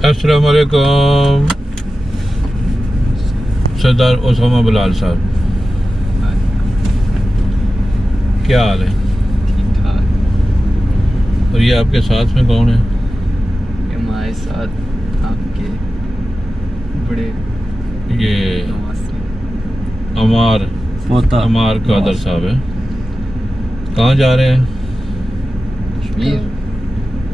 अस्सलाम वालेकुम सरदार ओसामा बिलाल साहब, क्या हाल है? ठीक ठाक। और ये आपके साथ में कौन है? हमारे साथ आपके बड़े ये नवासे अमार कादर साहब है। कहाँ जा रहे हैं? कश्मीर।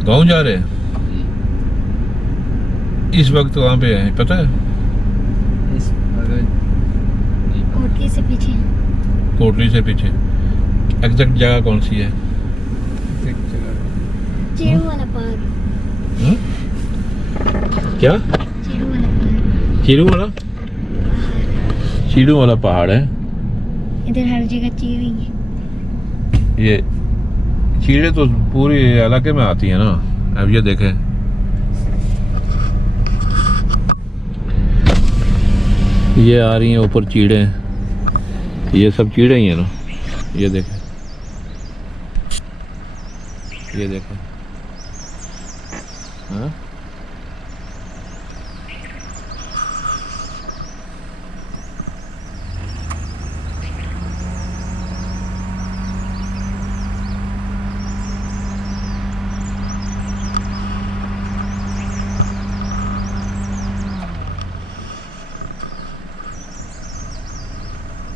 गाँव जा रहे हैं? इस वक्त कहाँ पे है पता है? इस अगर नहीं पता। कोटली से पीछे। कोटली से पीछे। एग्जैक्ट जगह कौन सी है? एक जगह चीड़ू वाला पहाड़। हुँ? क्या? चीड़ू वाला पहाड़। चीड़ू वाला पहाड़ है। इधर हर जगह चीड़ ही है। ये चीड़े तो पूरे इलाके में आती है ना। अब ये देखें, ये आ रही हैं ऊपर चीड़े। ये सब चीड़े ही हैं ना। ये देखें, ये देखें। हाँ,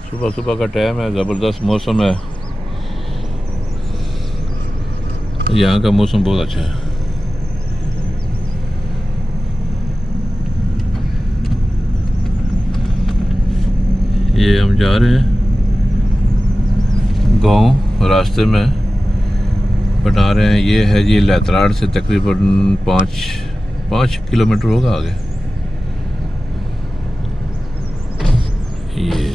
सुबह सुबह का टाइम है, ज़बरदस्त मौसम है। यहाँ का मौसम बहुत अच्छा है। ये हम जा रहे हैं गांव, रास्ते में बना रहे हैं। ये है जी लैतराड़ से तकरीबन 5 किलोमीटर होगा आगे। ये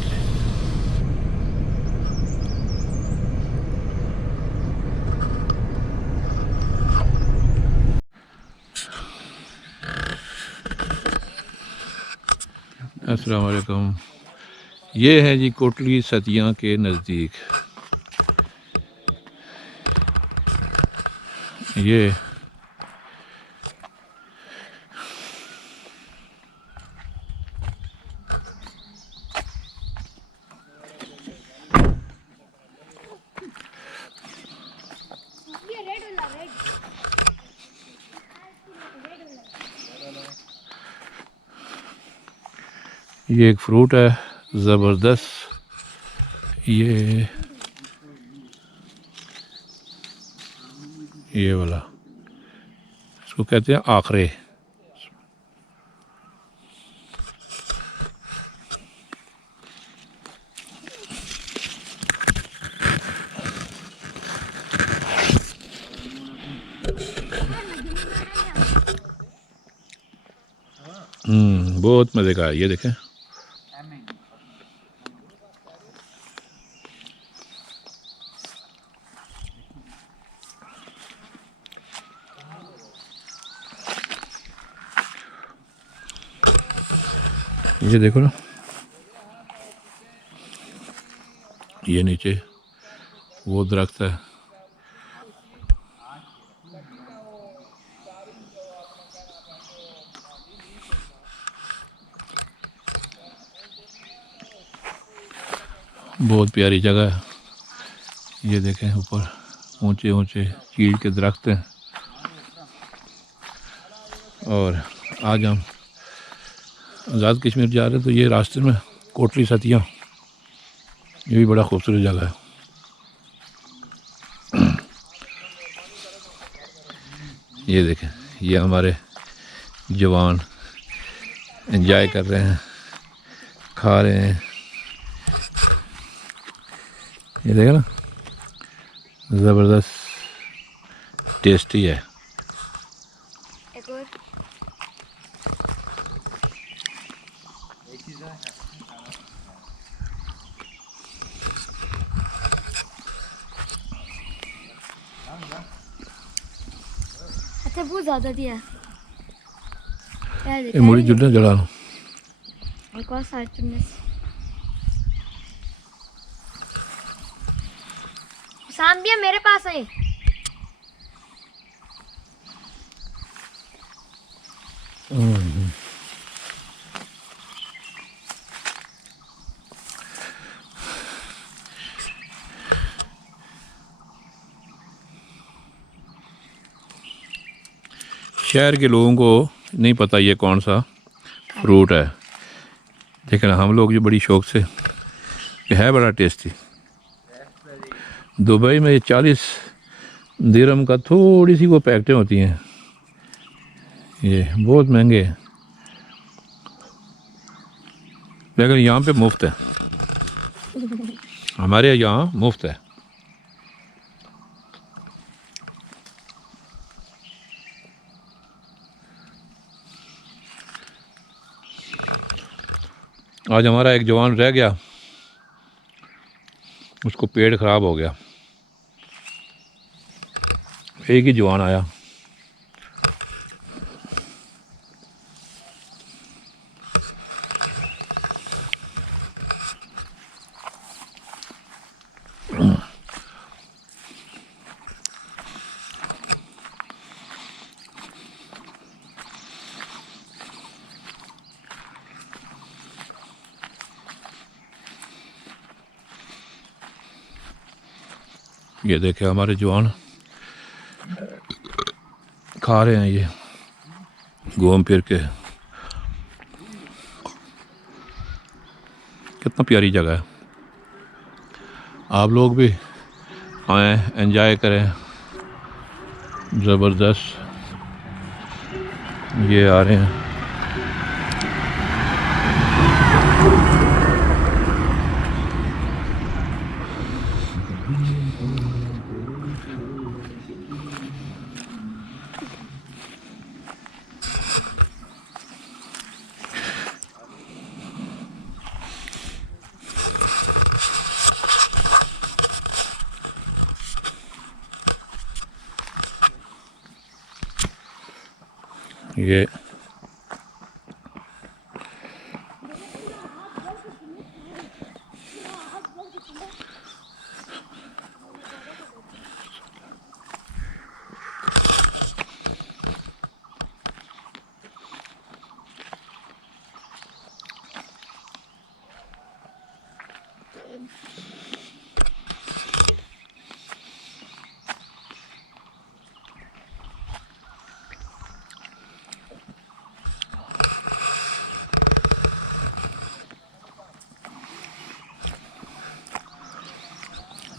अस्सलाम वालेकुम। ये है जी कोटली सतिया के नज़दीक। ये एक फ्रूट है ज़बरदस्त। ये वाला इसको कहते हैं आखरे। बहुत मज़े का है। ये देखें, ये देखो ना, ये नीचे वो दरख्त है। बहुत प्यारी जगह है। ये देखें, ऊपर ऊंचे ऊंचे चीड़ के दरख्त हैं। और आज हम आज़ाद कश्मीर जा रहे हैं, तो ये रास्ते में कोटली सतिया, ये भी बड़ा खूबसूरत जगह है। ये देखें, ये हमारे जवान एंजॉय कर रहे हैं, खा रहे हैं। ये देखें ना, ज़बरदस्त टेस्टी है। एक और अच्छा बहुत ज़्यादा दिया। ये मुड़ी जुड़ने जड़ा एक और साइड चुनने से शाम भी है मेरे पास है। शहर के लोगों को नहीं पता ये कौन सा फ्रूट है, लेकिन हम लोग जो बड़ी शौक से, ये है बड़ा टेस्टी। दुबई में ये 40 दिरहम का थोड़ी सी वो पैकेटें होती हैं, ये बहुत महंगे हैं, लेकिन यहाँ पे मुफ्त है। हमारे यहाँ मुफ्त है। आज हमारा एक जवान रह गया, उसको पेट ख़राब हो गया, एक ही जवान आया। ये देखे हमारे जवान खा रहे हैं, ये घूम फिर के। कितना प्यारी जगह है, आप लोग भी आएँ, एंजॉय करें। ज़बरदस्त ये आ रहे हैं। ये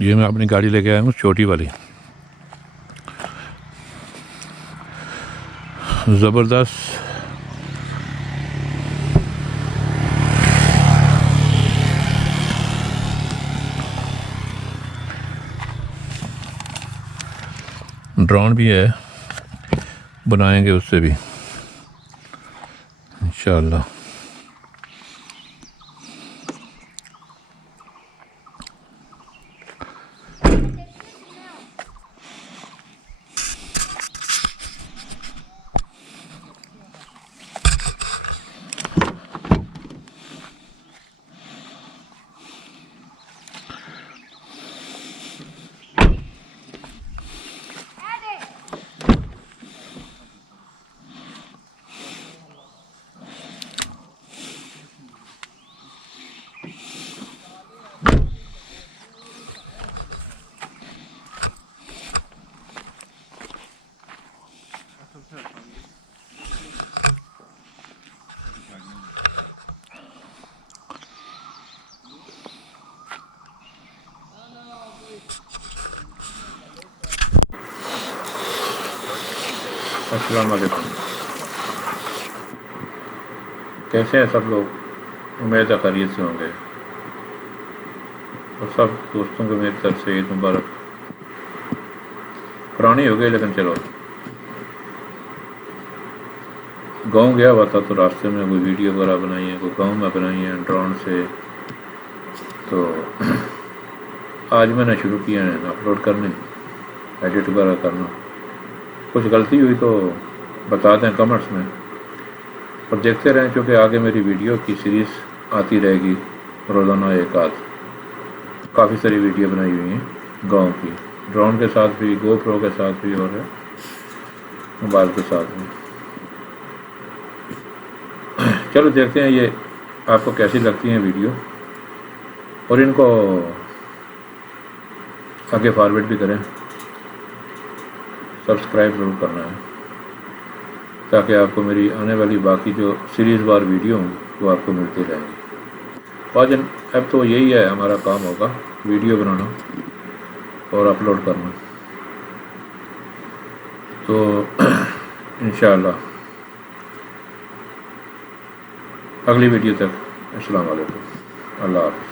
ये मैं अपनी गाड़ी लेके आया हूँ, छोटी वाली, ज़बरदस्त। ड्रोन भी है, बनाएंगे उससे भी इंशाअल्लाह। अस्सलाम वालेकुम, कैसे हैं सब लोग? उम्मीद है खैरियत से होंगे, और सब दोस्तों को मेरी तरफ से ईद मुबारक। पुरानी हो गई, लेकिन चलो, गांव गया हुआ था तो रास्ते में कोई वीडियो वगैरह बनाई है, कोई गांव में बनाई है ड्रोन से। तो आज मैंने शुरू किया है अपलोड करने, एडिट वगैरह करना। कुछ गलती हुई तो बता दें कमेंट्स में, और देखते रहें, क्योंकि आगे मेरी वीडियो की सीरीज़ आती रहेगी रोज़ाना एक आध। काफ़ी सारी वीडियो बनाई हुई हैं गांव की, ड्रोन के साथ भी, गोप्रो के साथ भी, और मोबाइल के साथ भी। चलो देखते हैं ये आपको कैसी लगती हैं वीडियो, और इनको आगे फॉरवर्ड भी करें। सब्सक्राइब ज़रूर करना है। ताकि आपको मेरी आने वाली बाकी जो सीरीज़ वार वीडियो होंगी वो आपको मिलती रहेंगी। वाजन अब तो यही है हमारा काम होगा, वीडियो बनाना और अपलोड करना। तो इंशाअल्लाह अगली वीडियो तक अस्सलाम वालेकुम, अल्लाह हाफ़िज़।